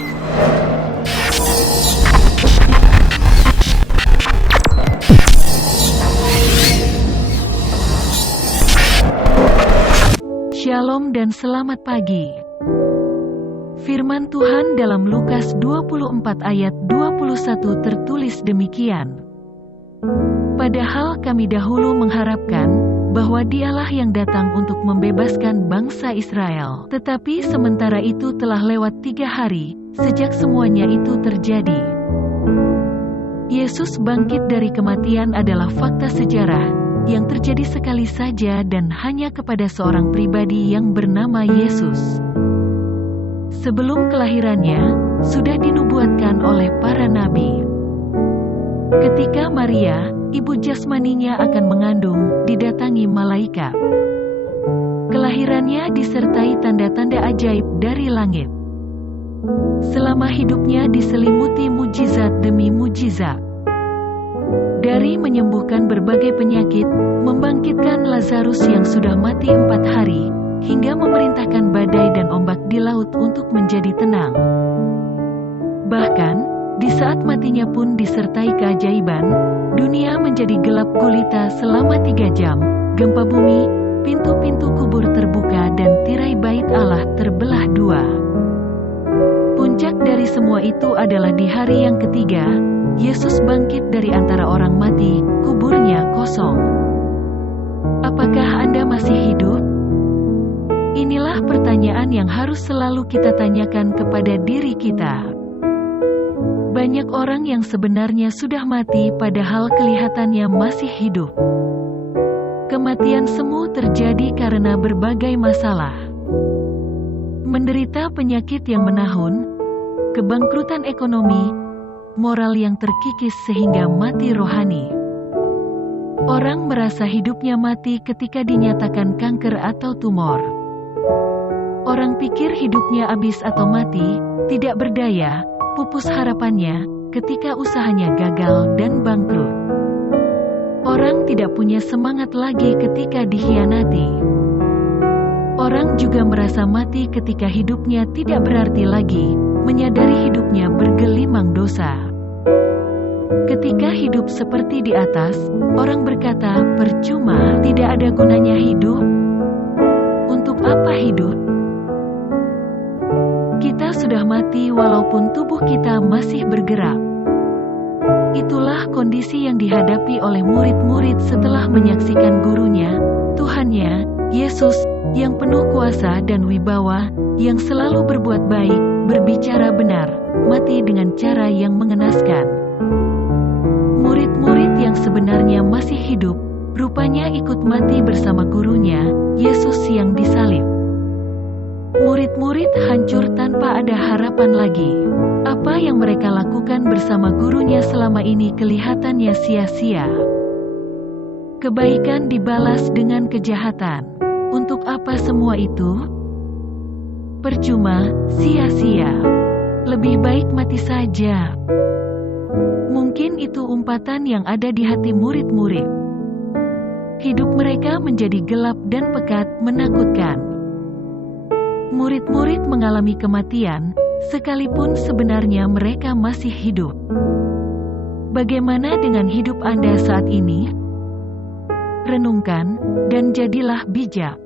Shalom dan selamat pagi. Firman Tuhan dalam Lukas 24 ayat 21 tertulis demikian. Padahal kami dahulu mengharapkan bahwa Dialah yang datang untuk membebaskan bangsa Israel. Tetapi sementara itu telah lewat 3 hari, sejak semuanya itu terjadi. Yesus bangkit dari kematian adalah fakta sejarah yang terjadi sekali saja dan hanya kepada seorang pribadi yang bernama Yesus. Sebelum kelahirannya, sudah dinubuatkan oleh para nabi. Ketika Maria, ibu jasmaninya akan mengandung, didatangi malaikat. Kelahirannya disertai tanda-tanda ajaib dari langit. Selama hidupnya diselimuti mujizat demi mujizat. Dari menyembuhkan berbagai penyakit, membangkitkan Lazarus yang sudah mati 4 hari, hingga memerintahkan badai dan ombak di laut untuk menjadi tenang. Bahkan, di saat matinya pun disertai keajaiban, dunia menjadi gelap gulita selama 3 jam, gempa bumi, pintu-pintu kubur terbuka dan tirai bait Allah terbelah 2. Puncak dari semua itu adalah di hari yang ketiga, Yesus bangkit dari antara orang mati, kuburnya kosong. Apakah Anda masih hidup? Inilah pertanyaan yang harus selalu kita tanyakan kepada diri kita. Banyak orang yang sebenarnya sudah mati padahal kelihatannya masih hidup. Kematian semu terjadi karena berbagai masalah. Menderita penyakit yang menahun, kebangkrutan ekonomi, moral yang terkikis sehingga mati rohani. Orang merasa hidupnya mati ketika dinyatakan kanker atau tumor. Orang pikir hidupnya habis atau mati, tidak berdaya, pupus harapannya, ketika usahanya gagal dan bangkrut. Orang tidak punya semangat lagi ketika dikhianati. Orang juga merasa mati ketika hidupnya tidak berarti lagi, menyadari hidupnya bergelimang dosa. Ketika hidup seperti di atas, orang berkata, percuma, tidak ada gunanya hidup. Untuk apa hidup? Kita sudah mati walaupun tubuh kita masih bergerak. Itulah kondisi yang dihadapi oleh murid-murid setelah menyaksikan gurunya, Tuhannya, Yesus, yang penuh kuasa dan wibawa, yang selalu berbuat baik, berbicara benar, mati dengan cara yang mengenaskan. Murid-murid yang sebenarnya masih hidup, rupanya ikut mati bersama gurunya, Yesus yang disalib. Murid-murid hancur tanpa ada harapan lagi. Apa yang mereka lakukan bersama gurunya selama ini kelihatannya sia-sia. Kebaikan dibalas dengan kejahatan. Untuk apa semua itu? Percuma, sia-sia. Lebih baik mati saja. Mungkin itu umpatan yang ada di hati murid-murid. Hidup mereka menjadi gelap dan pekat, menakutkan. Murid-murid mengalami kematian, sekalipun sebenarnya mereka masih hidup. Bagaimana dengan hidup Anda saat ini? Renungkan, dan jadilah bijak.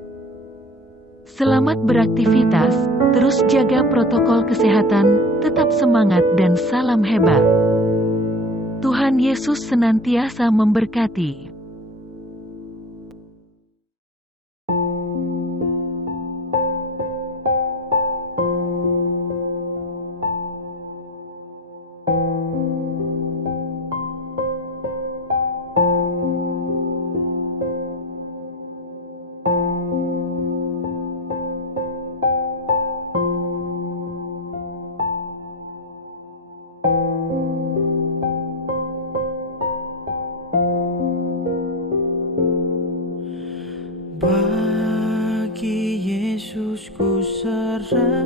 Selamat beraktivitas, terus jaga protokol kesehatan, tetap semangat dan salam hebat. Tuhan Yesus senantiasa memberkati. Bagi Yesus ku serahkan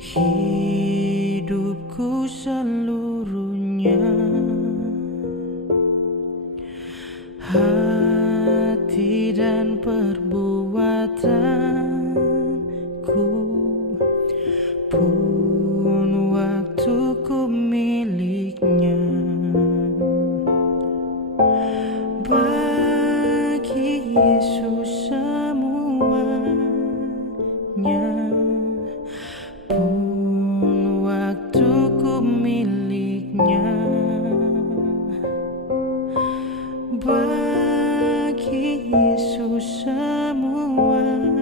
hidupku seluruhnya, hati dan perbuatanku pun waktuku miliknya. Bagi Yesus semuanya, pun waktuku miliknya. Bagi Yesus semuanya,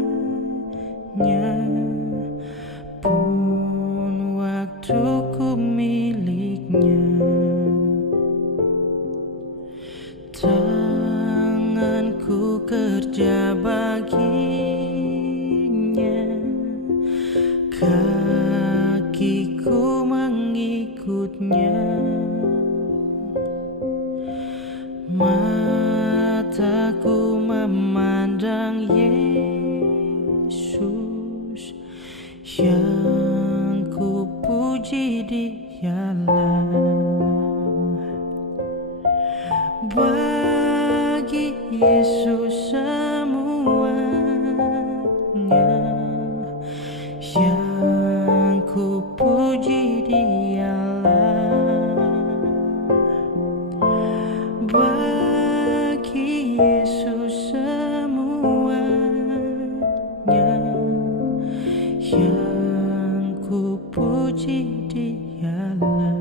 pun waktuku miliknya. Tanganku kerja baginya, kakiku mengikutnya, mataku memandang Yesus, yang ku puji Dialah. Bagi Yesus semuanya, yang ku puji Dialah. Bagi Yesus semuanya, yang ku puji Dialah.